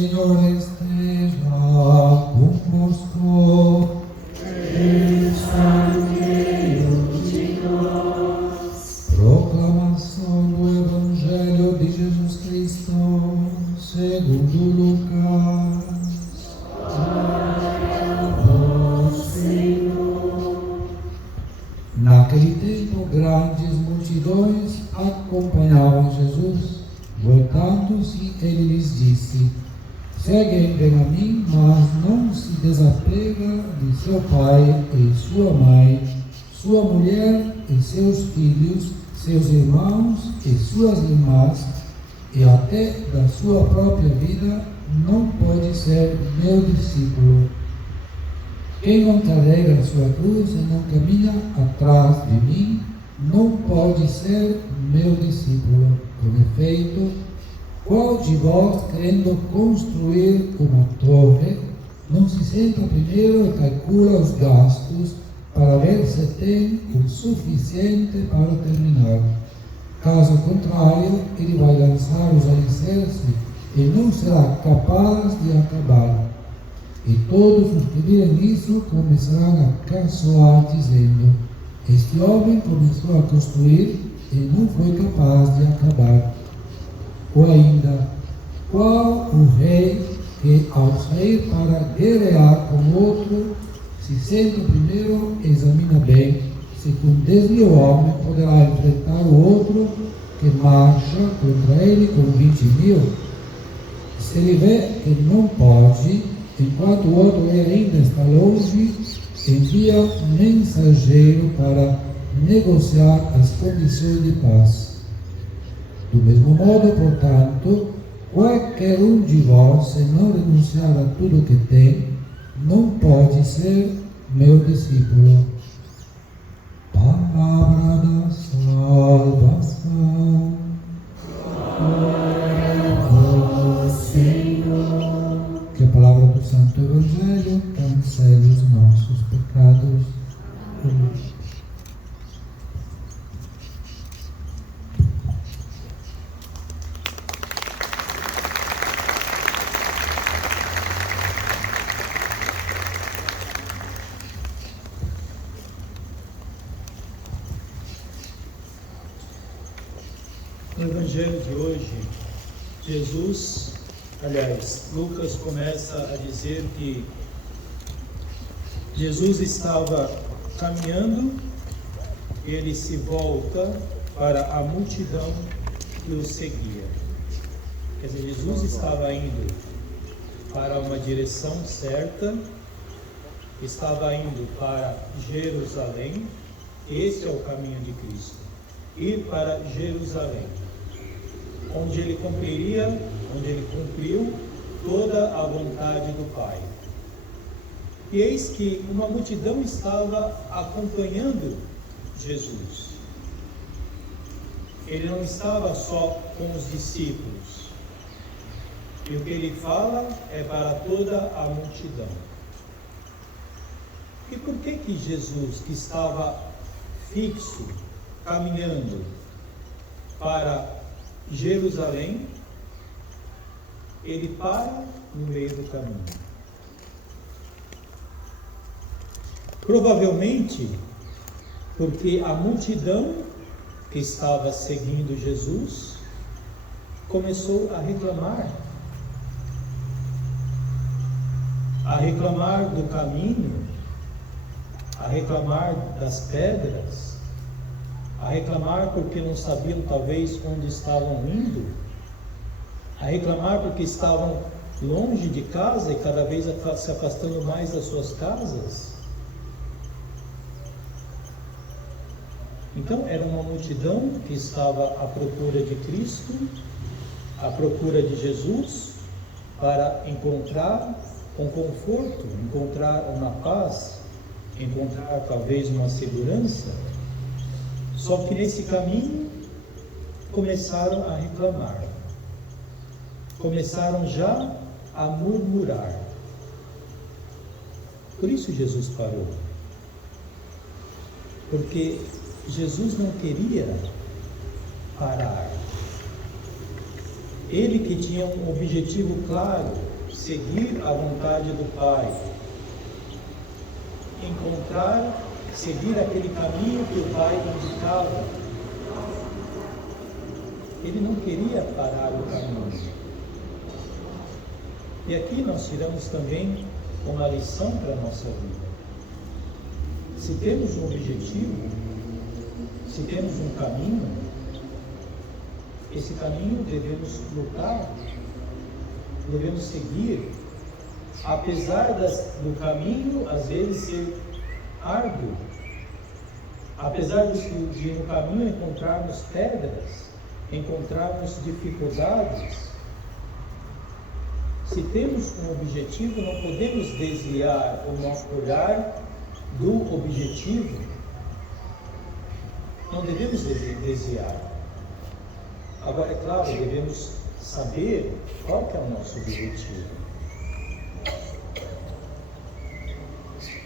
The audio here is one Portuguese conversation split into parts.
Senhor esteja convosco. Está no meio de nós. Proclamação do Evangelho de Jesus Cristo, segundo Lucas. Glória a vós, Senhor. Naquele tempo, grandes multidões acompanhavam Jesus. Voltando-se, ele lhes disse: seguem a mim, mas não se desapega de seu pai e sua mãe, sua mulher e seus filhos, seus irmãos e suas irmãs, e até da sua própria vida, não pode ser meu discípulo. Quem não carrega a sua cruz e não caminha atrás de mim, não pode ser meu discípulo. Com efeito, qual de vós, querendo construir uma torre, não se senta primeiro e calcula os gastos para ver se tem o suficiente para terminar? Caso contrário, ele vai lançar os alicerces e não será capaz de acabar. E todos os que virem isso começarão a caçoar, dizendo: este homem começou a construir e não foi capaz de acabar. Ou ainda, qual o rei que, ao sair para guerrear com outro, se senta primeiro e examina bem se com 10.000 homens poderá enfrentar o outro que marcha contra ele com 20.000? Se ele vê que não pode, enquanto o outro ainda está longe, envia um mensageiro para negociar as condições de paz. Do mesmo modo, portanto, qualquer um de vós, se não renunciar a tudo que tem, não pode ser meu discípulo. Palavra da salvação. Glória a vós, Senhor. Que a palavra do Santo Evangelho cancele os nossos pecados. Amém. No Evangelho de hoje, Lucas começa a dizer que Jesus estava caminhando, ele se volta para a multidão que o seguia. Quer dizer, Jesus estava indo para uma direção certa, estava indo para Jerusalém. Esse é o caminho de Cristo, ir para Jerusalém, onde ele cumpriu toda a vontade do Pai. E eis que uma multidão estava acompanhando Jesus. Ele não estava só com os discípulos. E o que ele fala é para toda a multidão. E por que Jesus, que estava fixo, caminhando para Jerusalém, ele para no meio do caminho? Provavelmente porque a multidão que estava seguindo Jesus começou a reclamar do caminho, a reclamar das pedras, a reclamar porque não sabiam talvez onde estavam indo, a reclamar porque estavam longe de casa e cada vez se afastando mais das suas casas. Então era uma multidão que estava à procura de Cristo, à procura de Jesus, para encontrar um conforto, encontrar uma paz, encontrar talvez uma segurança. Só que nesse caminho começaram a reclamar, começaram já a murmurar. Por isso Jesus parou, porque Jesus não queria parar. Ele que tinha um objetivo claro, seguir a vontade do Pai, seguir aquele caminho que o Pai indicava. Ele não queria parar o caminho. E aqui nós tiramos também uma lição para a nossa vida. Se temos um objetivo, se temos um caminho, esse caminho devemos lutar, devemos seguir, apesar do caminho às vezes ser árduo, apesar de no caminho encontrarmos pedras, encontrarmos dificuldades. Se temos um objetivo, não podemos desviar o nosso olhar do objetivo, não devemos desviar. Agora, é claro, devemos saber qual que é o nosso objetivo.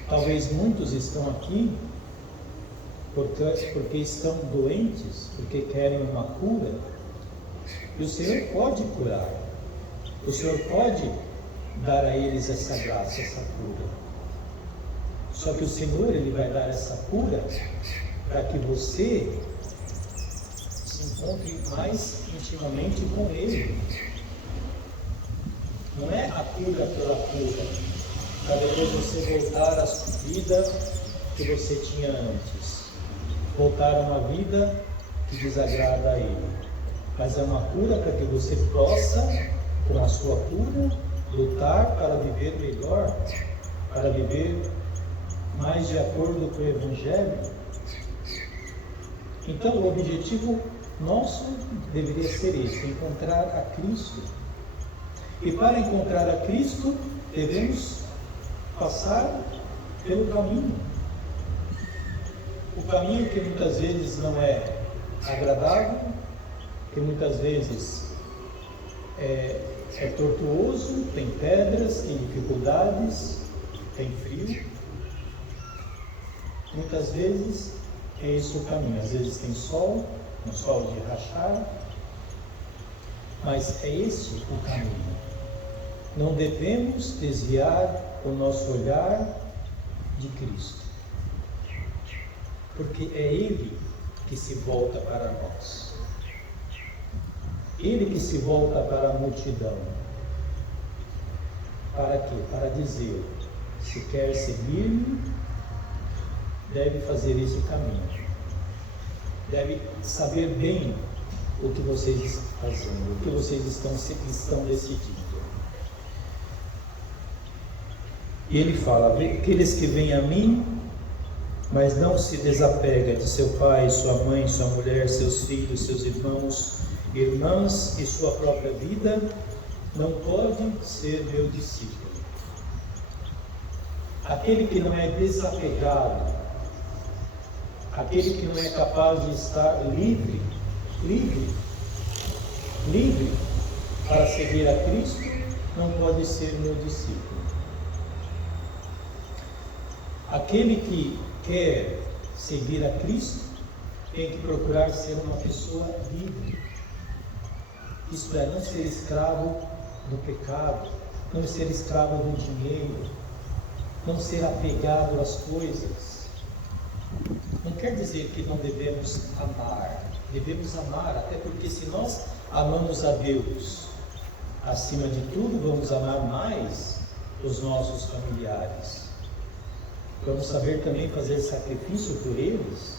Talvez muitos estão aqui porque estão doentes, porque querem uma cura, e o Senhor pode curar, o Senhor pode dar a eles essa graça, essa cura. Só que o Senhor, Ele vai dar essa cura para que você se encontre mais intimamente com Ele. Não é a cura pela cura, para depois você voltar à vida que você tinha antes, voltar a uma vida que desagrada a Ele. Mas é uma cura para que você possa, com a sua cura, lutar para viver melhor, para viver mais de acordo com o Evangelho. Então, o objetivo nosso deveria ser esse: encontrar a Cristo. E para encontrar a Cristo, devemos passar pelo caminho. O caminho que muitas vezes não é agradável, que muitas vezes é tortuoso, tem pedras, tem dificuldades, tem frio. Muitas vezes é esse o caminho. Às vezes tem sol, um sol de rachar, mas é esse o caminho. Não devemos desviar o nosso olhar de Cristo, porque é Ele que se volta para nós, Ele que se volta para a multidão. Para quê? Para dizer: se quer seguir-me, deve fazer esse caminho, deve saber bem o que vocês estão fazendo, o que vocês estão decidindo. E ele fala: aqueles que vêm a mim, mas não se desapega de seu pai, sua mãe, sua mulher, seus filhos, seus irmãos, irmãs e sua própria vida, não pode ser meu discípulo. Aquele que não é desapegado, aquele que não é capaz de estar livre para seguir a Cristo, não pode ser meu discípulo. Aquele que quer seguir a Cristo tem que procurar ser uma pessoa livre. Isto é, não ser escravo do pecado, não ser escravo do dinheiro, não ser apegado às coisas. Não quer dizer que não devemos amar, até porque se nós amamos a Deus acima de tudo, vamos amar mais os nossos familiares. Vamos saber também fazer sacrifício por eles.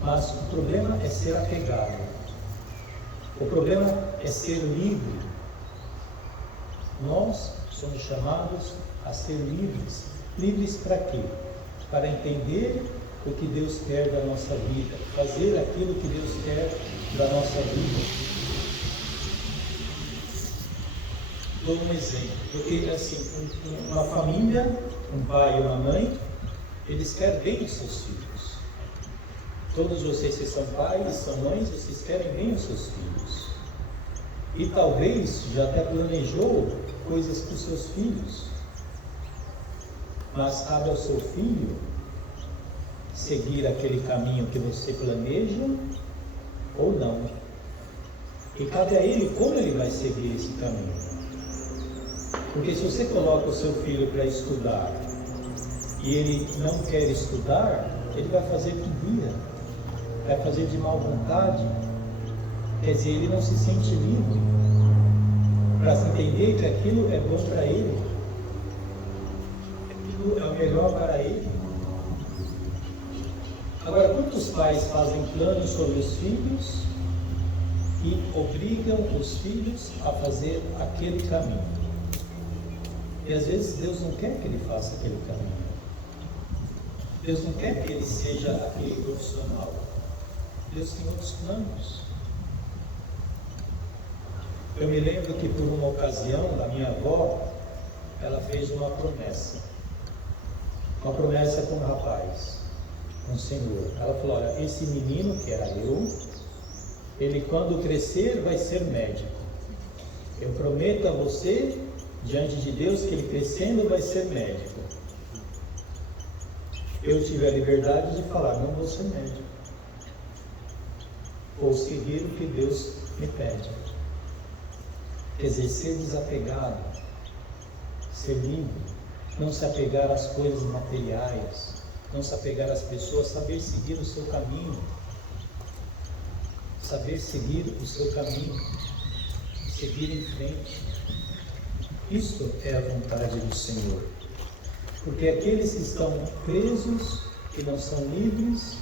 Mas o problema é ser apegado. O problema é ser livre. Nós somos chamados a ser livres. Livres para quê? Para entender o que Deus quer da nossa vida, fazer aquilo que Deus quer da nossa vida. Dou um exemplo, porque assim, uma família, um pai e uma mãe, eles querem bem os seus filhos. Todos vocês que são pais e são mães, vocês querem bem os seus filhos. E talvez já até planejou coisas para os seus filhos. Mas cabe ao seu filho seguir aquele caminho que você planeja ou não. E cabe a ele como ele vai seguir esse caminho. Porque se você coloca o seu filho para estudar e ele não quer estudar, ele vai fazer birra, vai fazer de má vontade. Quer dizer, ele não se sente livre para entender que aquilo é bom para ele, aquilo é o melhor para ele. Agora, quantos pais fazem planos sobre os filhos e obrigam os filhos a fazer aquele caminho? E às vezes Deus não quer que ele faça aquele caminho. Deus não quer que ele seja aquele profissional. Deus tem outros planos. Eu me lembro que por uma ocasião, a minha avó, ela fez uma promessa com um rapaz, com o Senhor. Ela falou: olha, esse menino, que era eu, ele quando crescer vai ser médico. Eu prometo a você, diante de Deus, que ele crescendo vai ser médico. Eu tive a liberdade de falar: não vou ser médico, vou seguir o que Deus me pede. Quer dizer, ser desapegado, ser livre, não se apegar às coisas materiais, não se apegar às pessoas, saber seguir o seu caminho, saber seguir o seu caminho, seguir em frente. Isto é a vontade do Senhor. Porque aqueles que estão presos, que não são livres,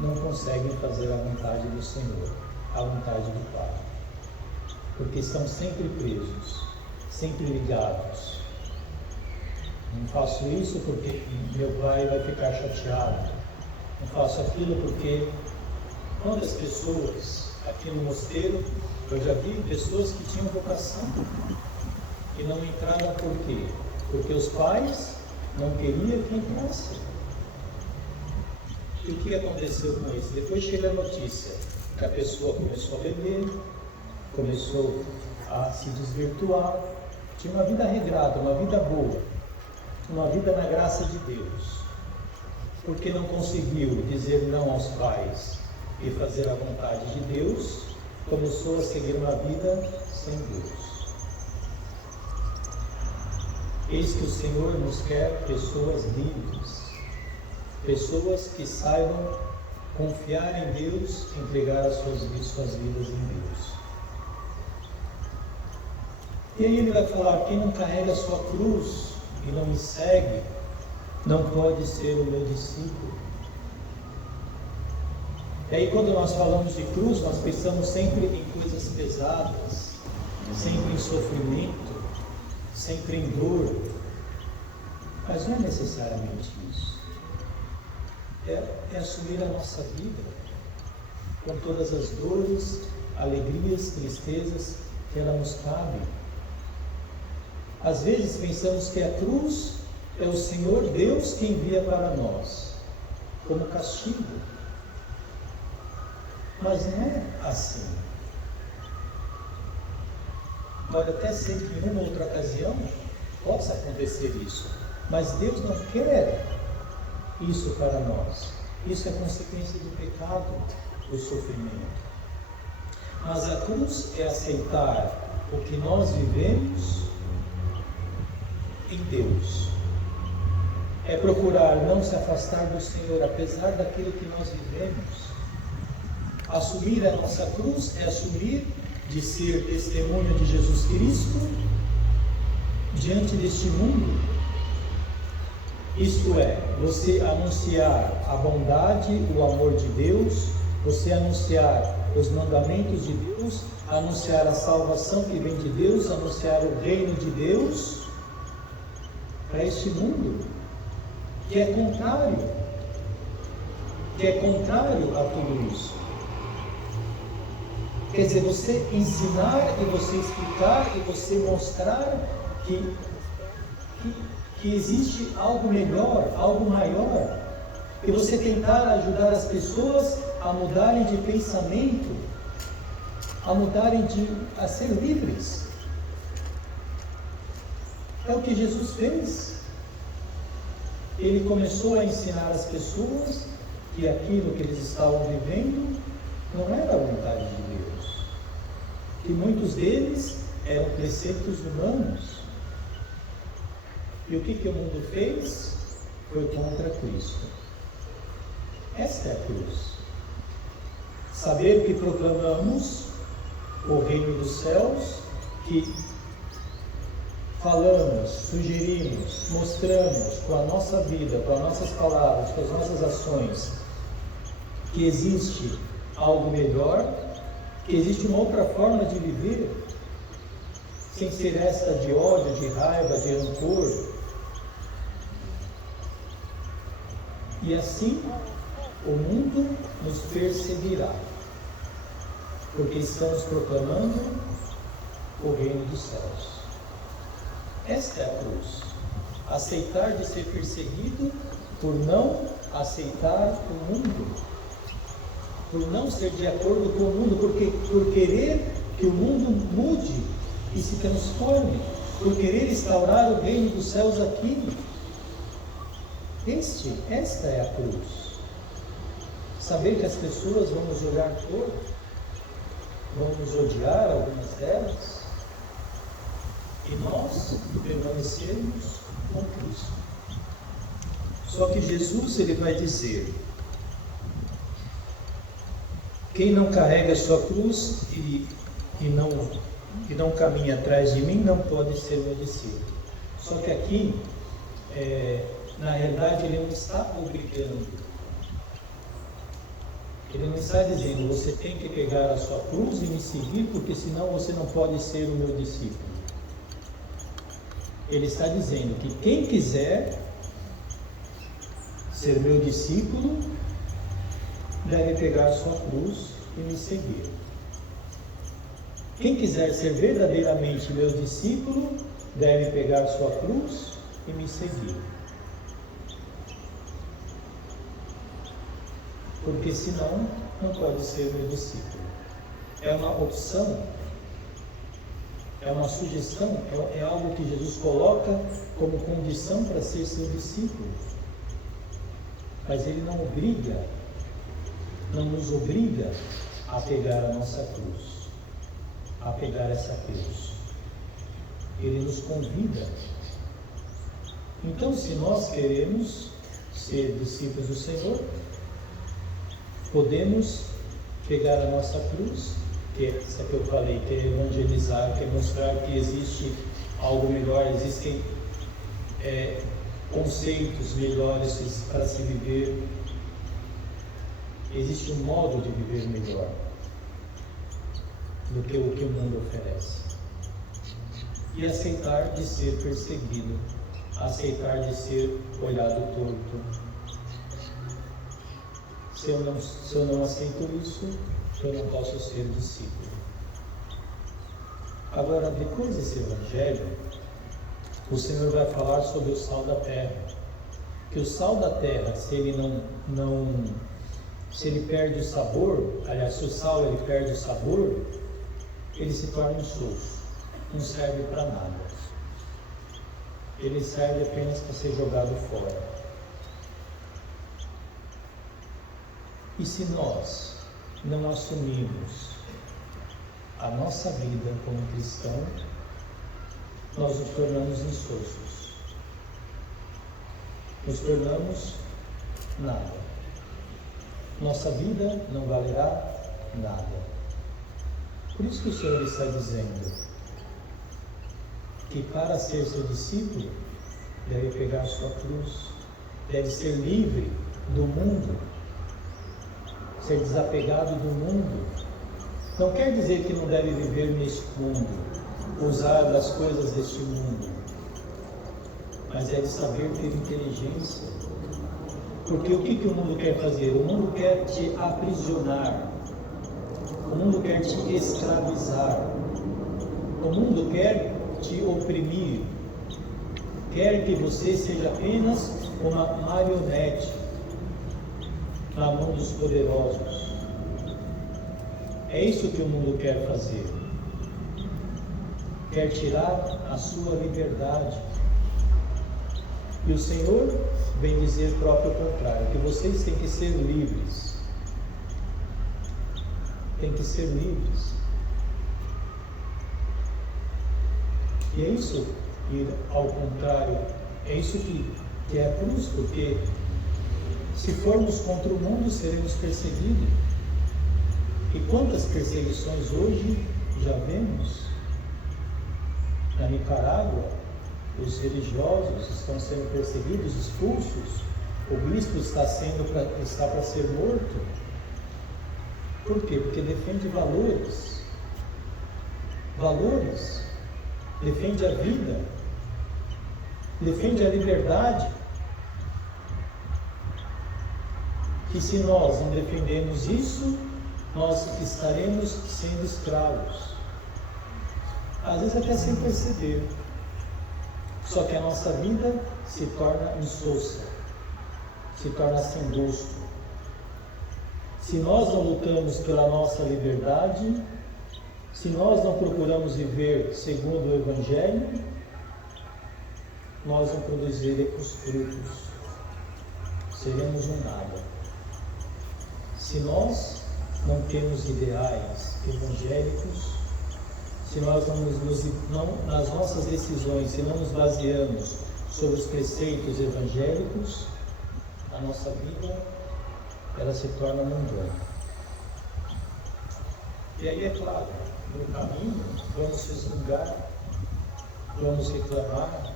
não conseguem fazer a vontade do Senhor, a vontade do Pai. Porque estão sempre presos, sempre ligados. Não faço isso porque meu pai vai ficar chateado. Não faço aquilo porque quantas pessoas aqui no mosteiro, eu já vi pessoas que tinham vocação e não entraram por quê? Porque os pais não queriam que entrasse. E o que aconteceu com isso? Depois chega a notícia que a pessoa começou a beber, começou a se desvirtuar, tinha uma vida regrada, uma vida boa, uma vida na graça de Deus, porque não conseguiu dizer não aos pais e fazer a vontade de Deus, começou a seguir uma vida sem Deus. Eis que o Senhor nos quer pessoas livres, pessoas que saibam confiar em Deus, entregar as suas vidas em Deus. E aí ele vai falar: quem não carrega a sua cruz e não me segue, não pode ser o meu discípulo. E aí quando nós falamos de cruz, nós pensamos sempre em coisas pesadas, sempre em sofrimento, sempre em dor. Mas não é necessariamente isso. É assumir a nossa vida com todas as dores, alegrias, tristezas que ela nos cabe. Às vezes pensamos que a cruz é o Senhor Deus que envia para nós, como castigo. Mas não é assim. Pode até ser que em uma outra ocasião possa acontecer isso, mas Deus não quer isso para nós. Isso é consequência do pecado, do sofrimento. Mas a cruz é aceitar o que nós vivemos em Deus. É procurar não se afastar do Senhor, apesar daquilo que nós vivemos. Assumir a nossa cruz é assumir de ser testemunha de Jesus Cristo diante deste mundo. Isto é, você anunciar a bondade, o amor de Deus, você anunciar os mandamentos de Deus, anunciar a salvação que vem de Deus, anunciar o reino de Deus para este mundo, que é contrário a tudo isso. Quer dizer, você ensinar e você explicar e você mostrar que existe algo melhor, algo maior, e você tentar ajudar as pessoas a mudarem de pensamento, a ser livres. É o que Jesus fez. Ele começou a ensinar as pessoas que aquilo que eles estavam vivendo não era a vontade de Deus. que muitos deles eram preceitos humanos. E o que o mundo fez? Foi contra Cristo. Esta é a cruz. Saber que proclamamos o reino dos céus, que falamos, sugerimos, mostramos com a nossa vida, com as nossas palavras, com as nossas ações, que existe algo melhor, que existe uma outra forma de viver, sem ser esta de ódio, de raiva, de rancor. E assim o mundo nos perseguirá, porque estamos proclamando o reino dos céus. Esta é a cruz. Aceitar de ser perseguido por não aceitar o mundo, por não ser de acordo com o mundo, por querer que o mundo mude e se transforme, por querer instaurar o reino dos céus aqui. Esta é a cruz. Saber que as pessoas vão nos olhar torto, vão nos odiar, algumas delas, e nós permanecermos com Cristo. Só que Jesus, ele vai dizer: quem não carrega a sua cruz e não caminha atrás de mim, não pode ser meu discípulo. Só que aqui, na realidade, ele não está obrigando. Ele não está dizendo: você tem que pegar a sua cruz e me seguir, porque senão você não pode ser o meu discípulo. Ele está dizendo que quem quiser ser meu discípulo deve pegar a sua cruz e me seguir. Quem quiser ser verdadeiramente meu discípulo deve pegar a sua cruz e me seguir. Porque senão não pode ser meu discípulo. É uma opção, é uma sugestão, é algo que Jesus coloca como condição para ser seu discípulo. Mas ele não obriga, não nos obriga a pegar a nossa cruz, a pegar essa cruz. Ele nos convida. Então, se nós queremos ser discípulos do Senhor, podemos pegar a nossa cruz, que é essa que eu falei, que é evangelizar, que é mostrar que existe algo melhor, existem conceitos melhores para se viver, existe um modo de viver melhor do que o que o mundo oferece. E aceitar de ser perseguido, aceitar de ser olhado torto. Se eu não aceito isso, eu não posso ser discípulo. Agora, depois desse evangelho, o Senhor vai falar sobre o sal da terra. Que o sal da terra, se ele perde o sabor, aliás, se o sal ele perde o sabor, ele se torna insosso, não serve para nada. Ele serve apenas para ser jogado fora. E se nós não assumirmos a nossa vida como cristão, nós nos tornamos insossos. Nos tornamos nada. Nossa vida não valerá nada. Por isso que o Senhor está dizendo que para ser seu discípulo, deve pegar sua cruz, deve ser livre do mundo, ser desapegado do mundo. Não quer dizer que não deve viver neste mundo, usar das coisas deste mundo, mas deve saber ter inteligência. Porque o que o mundo quer fazer? O mundo quer te aprisionar, o mundo quer te escravizar, o mundo quer te oprimir, quer que você seja apenas uma marionete na mão dos poderosos. É isso que o mundo quer fazer. Quer tirar a sua liberdade. E o Senhor vem dizer próprio contrário, que vocês têm que ser livres. Têm que ser livres. E é isso, ir ao contrário, é isso que é a cruz, porque se formos contra o mundo, seremos perseguidos. E quantas perseguições hoje já vemos? Na Nicarágua, os religiosos estão sendo perseguidos, expulsos. O bispo está para ser morto. Por quê? Porque defende valores. Valores. Defende a vida. Defende a liberdade. Que se nós não defendemos isso, nós estaremos sendo escravos. Às vezes até sem perceber. Só que a nossa vida se torna insossa, se torna sem gosto. Se nós não lutamos pela nossa liberdade, se nós não procuramos viver segundo o Evangelho, nós não produziremos frutos, seremos um nada. Se nós não temos ideais evangélicos, se nós nas nossas decisões, se não nos baseamos sobre os preceitos evangélicos, a nossa vida, ela se torna mundana. E aí, é claro, no caminho, vamos resmungar, vamos reclamar,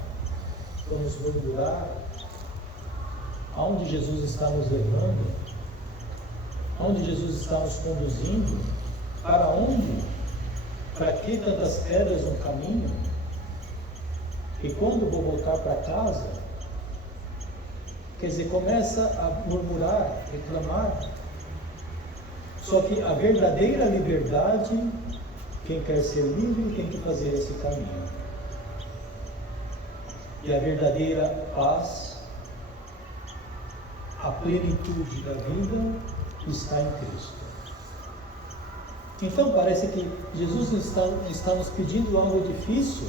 vamos murmurar. Aonde Jesus está nos levando? Aonde Jesus está nos conduzindo? Para onde? Para que tantas pedras no caminho? E quando vou voltar para casa, quer dizer, começa a murmurar, reclamar. Só que a verdadeira liberdade, quem quer ser livre tem que fazer esse caminho. E a verdadeira paz, a plenitude da vida está em Cristo. Então parece que Jesus está nos pedindo algo difícil,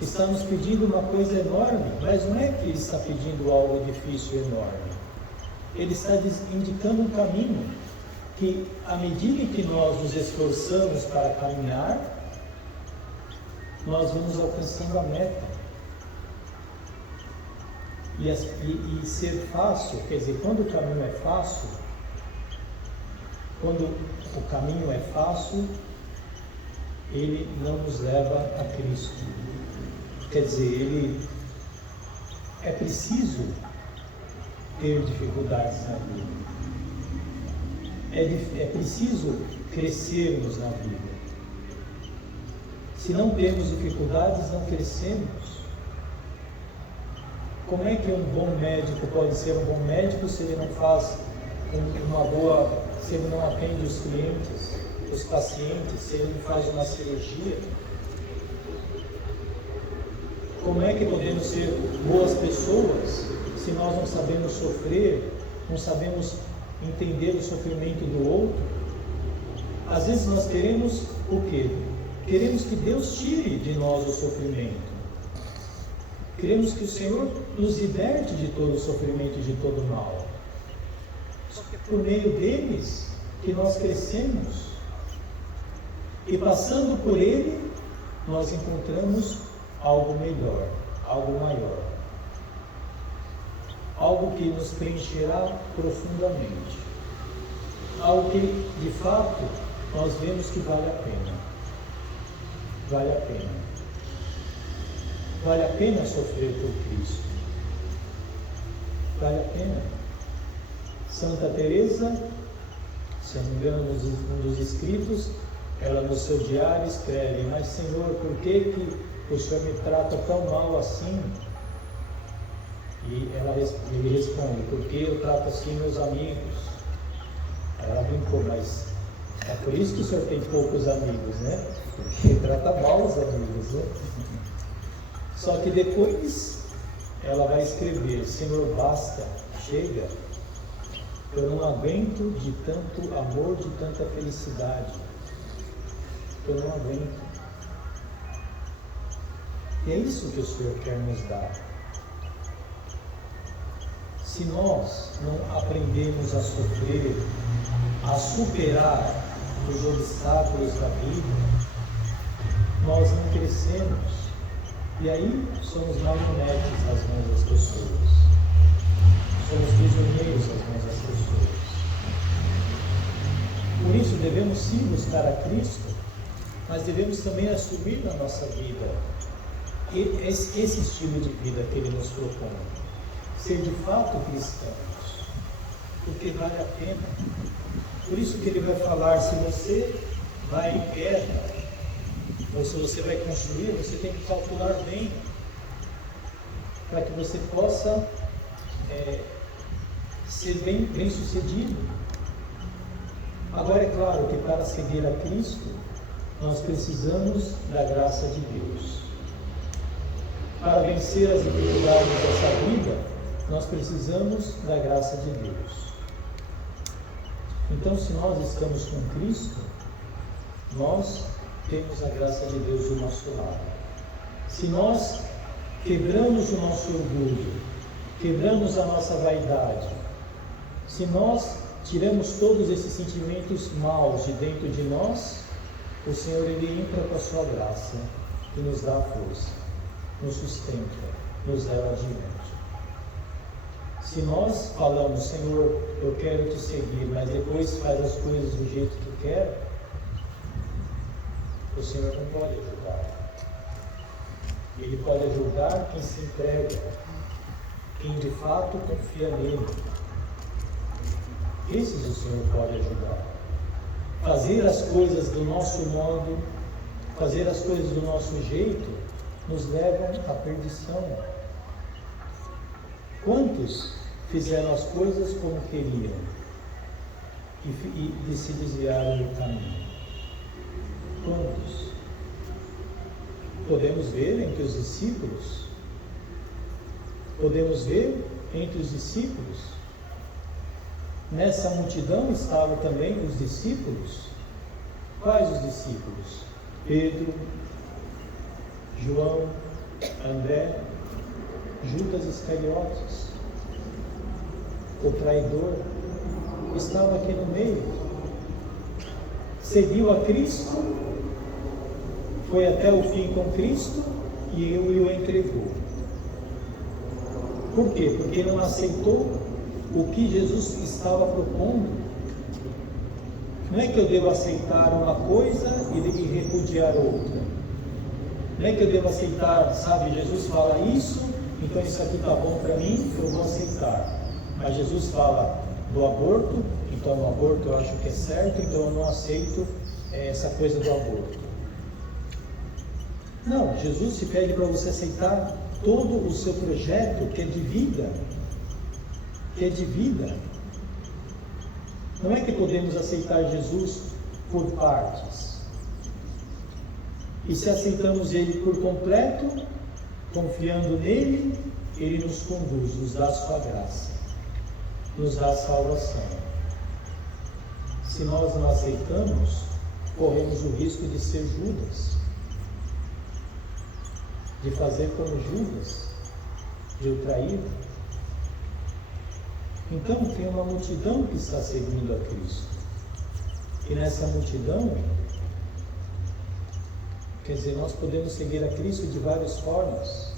está nos pedindo uma coisa enorme, mas não é que Ele está pedindo algo difícil e enorme. Ele está indicando um caminho que, à medida que nós nos esforçamos para caminhar, nós vamos alcançando a meta. E ser fácil, quer dizer, quando o caminho é fácil, ele não nos leva a Cristo. Quer dizer, é preciso ter dificuldades na vida. É preciso crescermos na vida. Se não temos dificuldades, não crescemos. Como é que um bom médico pode ser um bom médico se ele não faz se ele não atende os clientes, os pacientes, se ele não faz uma cirurgia? Como é que podemos ser boas pessoas se nós não sabemos sofrer, não sabemos entender o sofrimento do outro? Às vezes nós queremos o quê? Queremos que Deus tire de nós o sofrimento. Queremos que o Senhor nos liberte de todo o sofrimento e de todo o mal. Só que é por meio deles que nós crescemos. E passando por Ele, nós encontramos algo melhor, algo maior. Algo que nos preencherá profundamente. Algo que, de fato, nós vemos que vale a pena. Vale a pena. Vale a pena sofrer por Cristo. Vale a pena. Santa Teresa, se não me engano, um dos escritos, ela no seu diário escreve: mas Senhor, por que o Senhor me trata tão mal assim? E ele responde: porque eu trato assim meus amigos. Aí ela brincou: mas é por isso que o Senhor tem poucos amigos, né? Porque trata mal os amigos, né? Só que depois ela vai escrever: Senhor, basta, chega, eu não aguento de tanto amor, de tanta felicidade, eu não aguento. E é isso que o Senhor quer nos dar. Se nós não aprendemos a sofrer, a superar os obstáculos da vida, nós não crescemos. obedecemos. E aí somos marionetes nas mãos das pessoas. Somos prisioneiros nas mãos das pessoas. Por isso devemos sim buscar a Cristo, mas devemos também assumir na nossa vida esse estilo de vida que Ele nos propõe. Ser de fato cristãos, porque vale a pena. Por isso que Ele vai falar, se você vai em guerra, ou se você vai construir, você tem que calcular bem, para que você possa ser bem sucedido. Agora é claro que para seguir a Cristo, nós precisamos da graça de Deus. Para vencer as dificuldades dessa vida, nós precisamos da graça de Deus. Então, se nós estamos com Cristo, nós temos a graça de Deus do nosso lado. Se nós quebramos o nosso orgulho, quebramos a nossa vaidade, se nós tiramos todos esses sentimentos maus de dentro de nós, o Senhor Ele entra com a sua graça e nos dá a força, nos sustenta, nos leva adiante. Se nós falamos, Senhor, eu quero te seguir, mas depois faz as coisas do jeito que quero, o Senhor não pode ajudar. Ele pode ajudar quem se entrega, quem de fato confia nele. Esses o Senhor pode ajudar. Fazer as coisas do nosso modo, fazer as coisas do nosso jeito, nos levam à perdição. Quantos fizeram as coisas como queriam e se desviaram do caminho? Quantos? Podemos ver entre os discípulos? Podemos ver entre os discípulos? Nessa multidão estavam também os discípulos. Quais os discípulos? Pedro, João, André, Judas Iscariotes, o traidor, estava aqui no meio. Seguiu a Cristo, foi até o fim com Cristo e o entregou. Por quê? Porque não aceitou o que Jesus estava propondo. Não é que eu devo aceitar uma coisa e repudiar outra. Não é que eu devo aceitar, sabe, Jesus fala isso, então isso aqui está bom para mim, eu vou aceitar. Mas Jesus fala do aborto, então o aborto eu acho que é certo, então eu não aceito essa coisa do aborto. Não, Jesus te pede para você aceitar todo o seu projeto que é de vida. Que é de vida. Não é que podemos aceitar Jesus por partes. E se aceitamos Ele por completo, confiando nele, Ele nos conduz, nos dá a sua graça, nos dá a salvação. Se nós não aceitamos, corremos o risco de ser Judas, de fazer como Judas, de o trair. Então tem uma multidão que está seguindo a Cristo. E nessa multidão, quer dizer, nós podemos seguir a Cristo de várias formas.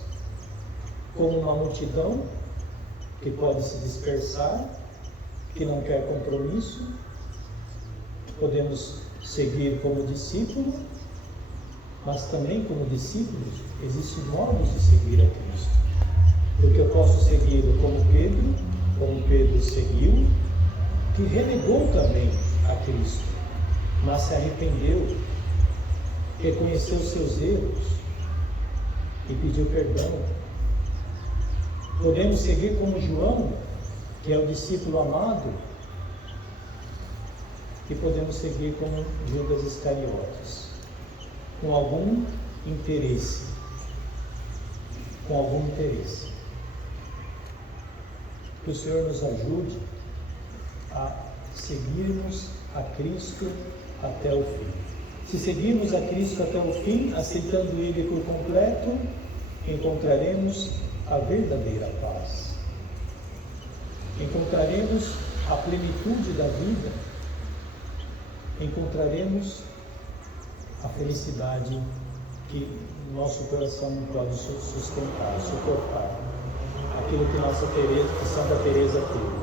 Como uma multidão que pode se dispersar, que não quer compromisso. Podemos seguir como discípulo, mas também como discípulos existem modos de seguir a Cristo. Porque eu posso segui-lo como Pedro seguiu, que renegou também a Cristo, mas se arrependeu, reconheceu seus erros e pediu perdão. Podemos seguir como João, que é o discípulo amado, e podemos seguir como Judas Iscariotes, com algum interesse. Que o Senhor nos ajude a seguirmos a Cristo até o fim. Se seguirmos a Cristo até o fim, aceitando Ele por completo, encontraremos a verdadeira paz. Encontraremos a plenitude da vida. Encontraremos a felicidade que nosso coração não pode sustentar, suportar. Aquilo que Santa Teresa teve.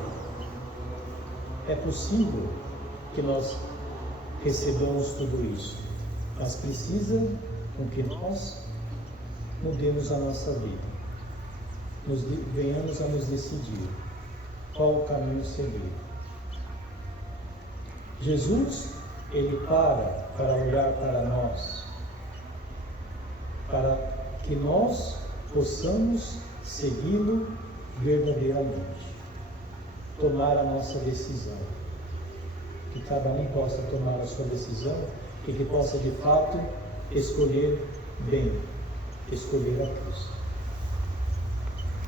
É possível que nós recebamos tudo isso, mas precisa com que nós mudemos a nossa vida, venhamos a nos decidir qual o caminho seguir. Jesus, ele para olhar para nós, para que nós possamos segui-lo verdadeiramente, tomar a nossa decisão, que cada um possa tomar a sua decisão e que possa de fato escolher bem, escolher a Cristo.